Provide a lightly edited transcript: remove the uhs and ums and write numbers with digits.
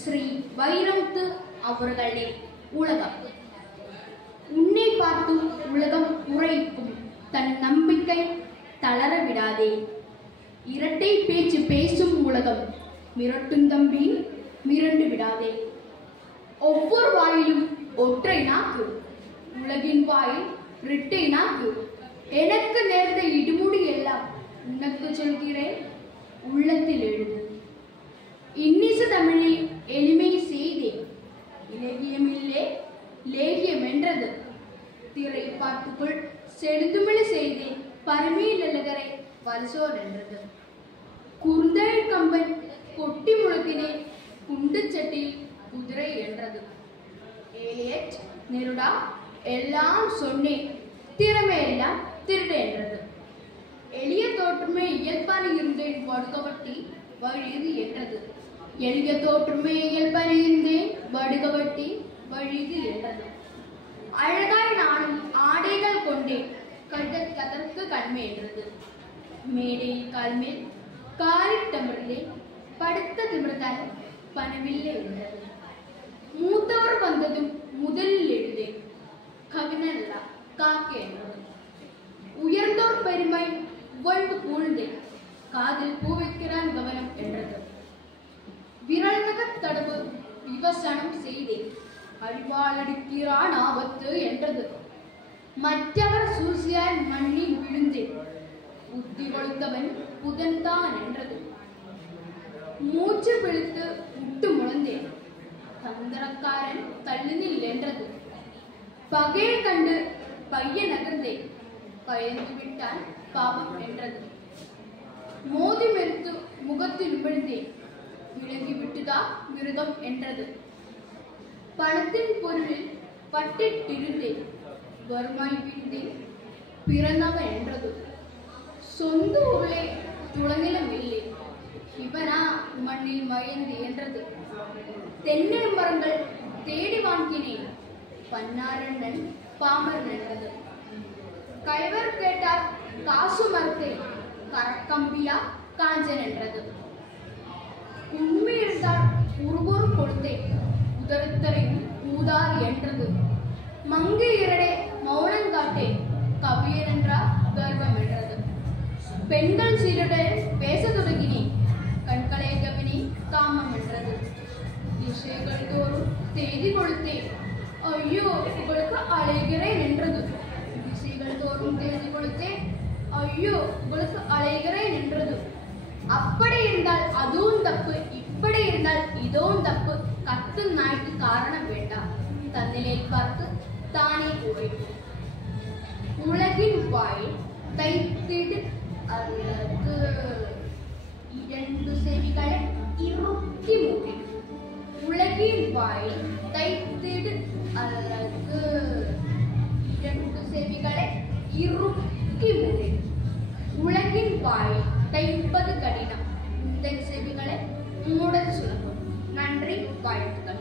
ஸ்ரீ வைரமுத்து அவர்களின் உலகம். உன்னை பார்த்து உலகம் உரைக்கும் தன் நம்பிக்கை தளர விடாதே. இரட்டை பேச்சு பேசும் உலகம் மிரட்டும் தம்பி, மிரண்டு விடாதே. ஒவ்வொரு வாயிலும் ஒற்றை நாக்கு, உலகின் வாயில் இரட்டை நாக்கு. எனக்கு நேர்ந்த இடுமுடி எல்லாம் உனக்கு சொல்கிறேன், உள்ளத்தில் எழுது. இன்னிசு தமிழில் எளிமை செய்தேன், இலகியமில்லே லேகியம் என்றது. திரை பாட்டுக்குள் செடுதுமிழி செய்தேன், பரமையில் எழுகரை வலசோர் என்றது. குறுந்தழ் கம்பன் கொட்டி முழக்கினேன், குண்டு சட்டில் குதிரை என்றது. ஏலியட் நெருடா எல்லாம் சொன்னேன், திறமையெல்லாம் திருட என்றது. எளிய தோற்றுமே இயல்பான இருந்தேன், வடுகவட்டி வழிது என்றது. எளிய தோற்றுமே இயல்பான இருந்தேன், வடுகவட்டி வழிது என்றது. அழகாய் நானும் ஆடைகள் கொண்டேன், கதற்கு கண்மை என்றது. மேடையில் கால்மேல் காலிட்டமிர்ந்தேன், படுத்த திமிர்ந்தால் பணவில்லை என்றது. மூத்தவர் வந்ததும் முதலில் எழுந்தேன், கவினல்லா காக்க என்றது. உயர்ந்தோர் பெருமை உவழ்ந்து கூழ்ந்தேன், காதில் பூ வைக்கிறான் கவனம் என்றது. விரல் நகத் தடவு விவசனம் செய்தேன், அழிவாளடிக்கிறான் ஆபத்து என்றது. மற்றவர் சூழ்ச்சியால் மண்ணில் விழுந்தேன், புத்தி கொளுத்தவன் புதன்தான் என்றது. மூச்சு பிடித்து முட்டு முழந்தேன், தந்திரக்காரன் தள்ளினில் என்றது. பகையை கண்டு பைய நகர்ந்தேன், பயந்து விட்டான் பாவம் என்றது. மோதி மெருத்து முகத்தில் விழுந்தேன், விளங்கி விட்டுதா மிருகம் என்றது. பணத்தின் பொருளில் பட்டிட்டிருந்தேன், வறுமை விழுந்தேன் பிறந்தவன் என்றது. சொந்த ஊரிலே துளநிலம் இல்லை, இவனா மண்ணில் மயந்து என்றது. தென்னை மரங்கள் தேடி வாங்கினேன், பன்னாரண்ணன் பாமரன் என்றது. கைவர் கேட்டார் காசு மறுத்தேன், கரக்கம்பியா காஞ்சன் என்றது. உண்மை இருந்தால் உருவம் கொடுத்தேன், உதரத்தரை ஊதார் என்றது. மங்கை இரடே மௌனம் காட்டேன், கவியர் என்றார் கர்வம் என்றது. பெண்கள் சீருடை பேச தொடங்கினேன், கண்களை கவினி காமம் என்றது. திசைகள் தோறும் தேதி கொடுத்தேன், ஐயோ உங்களுக்கு அழைகிறேன் என்றது. திசைகள் தோறும் தேதி கொடுத்தேன், ஐயோ உங்களுக்கு அழைகிறேன் என்றது. அப்படி இருந்தால் அதுவும் தப்பு, இப்படி இருந்தால் இதுவும் தப்பு. கத்து நாய்க்கு காரணம் வேண்டாம், தன்னிலையில் பார்த்து தானே உழைக்கும். உலகின் வாயில் தைத்திடு அல்லது இரண்டு செவிகளை இருத்தி மூடி. உலகின் வாயில் தைத்திடு அல்லது இரண்டு செவிகளை இருத்தி மூடி. உலகின் வாயை தைப்பது கடினம், இந்த செவிகளை மூடல் சுலபம். நன்றி, வாழ்த்துக்கள்.